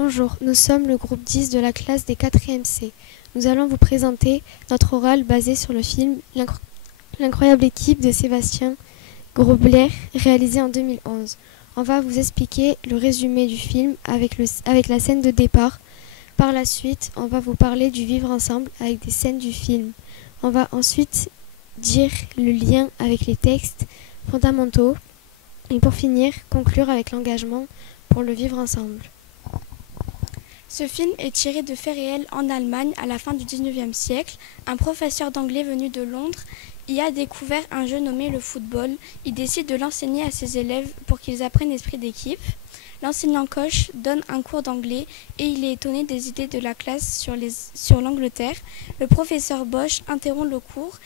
Bonjour, nous sommes le groupe 10 de la classe des 4e C. Nous allons vous présenter notre oral basé sur le film L'incroyable équipe de Sébastien Grobler, réalisé en 2011. On va vous expliquer le résumé du film avec la scène de départ. Par la suite, on va vous parler du vivre ensemble avec des scènes du film. On va ensuite dire le lien avec les textes fondamentaux et pour finir, conclure avec l'engagement pour le vivre ensemble. Ce film est tiré de faits réels en Allemagne à la fin du 19e siècle. Un professeur d'anglais venu de Londres y a découvert un jeu nommé le football. Il décide de l'enseigner à ses élèves pour qu'ils apprennent l'esprit d'équipe. L'enseignant Koch donne un cours d'anglais et il est étonné des idées de la classe sur l'Angleterre. Le professeur Bosch interrompt le cours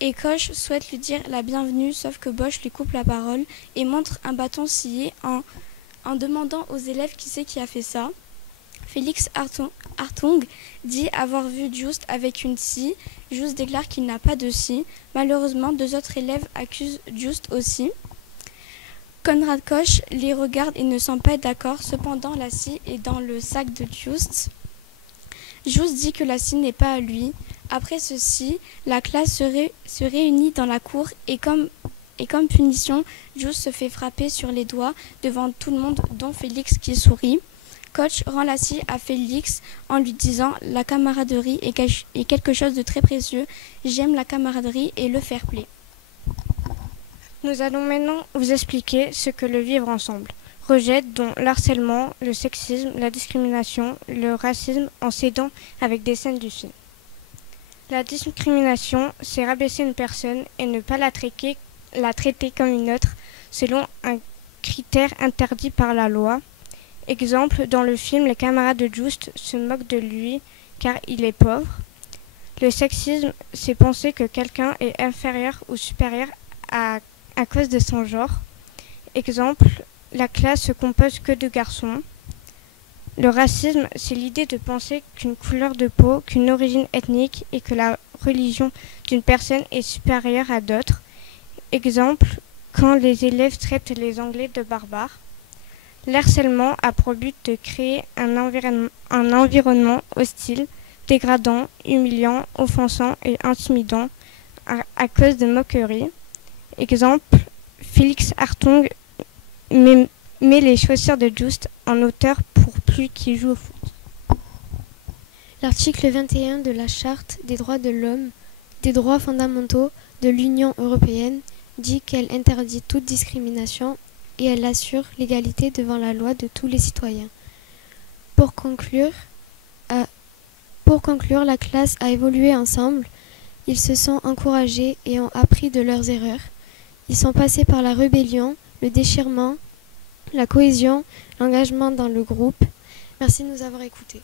et Koch souhaite lui dire la bienvenue, sauf que Bosch lui coupe la parole et montre un bâton scié en demandant aux élèves qui c'est qui a fait ça. Félix Hartung dit avoir vu Just avec une scie. Just déclare qu'il n'a pas de scie. Malheureusement, deux autres élèves accusent Just aussi. Konrad Koch les regarde et ne semble pas être d'accord. Cependant, la scie est dans le sac de Just. Just dit que la scie n'est pas à lui. Après ceci, la classe se réunit dans la cour et comme punition, Just se fait frapper sur les doigts devant tout le monde, dont Félix qui sourit. Koch rend la scie à Félix en lui disant « La camaraderie est quelque chose de très précieux. J'aime la camaraderie et le fair play. » Nous allons maintenant vous expliquer ce que le vivre ensemble rejette, dont l'harcèlement, le sexisme, la discrimination, le racisme, en s'aidant avec des scènes du film. La discrimination, c'est rabaisser une personne et ne pas la traiter comme une autre selon un critère interdit par la loi. Exemple, dans le film, les camarades de Just se moquent de lui car il est pauvre. Le sexisme, c'est penser que quelqu'un est inférieur ou supérieur à cause de son genre. Exemple, la classe se compose que de garçons. Le racisme, c'est l'idée de penser qu'une couleur de peau, qu'une origine ethnique et que la religion d'une personne est supérieure à d'autres. Exemple, quand les élèves traitent les Anglais de barbares. L'harcèlement a pour but de créer un environnement hostile, dégradant, humiliant, offensant et intimidant à cause de moqueries. Exemple, Félix Hartung met les chaussures de Just en hauteur pour plus qu'il joue au foot. L'article 21 de la Charte des droits de l'homme, des droits fondamentaux de l'Union européenne dit qu'elle interdit toute discrimination et elle assure l'égalité devant la loi de tous les citoyens. Pour conclure, la classe a évolué ensemble. Ils se sont encouragés et ont appris de leurs erreurs. Ils sont passés par la rébellion, le déchirement, la cohésion, l'engagement dans le groupe. Merci de nous avoir écoutés.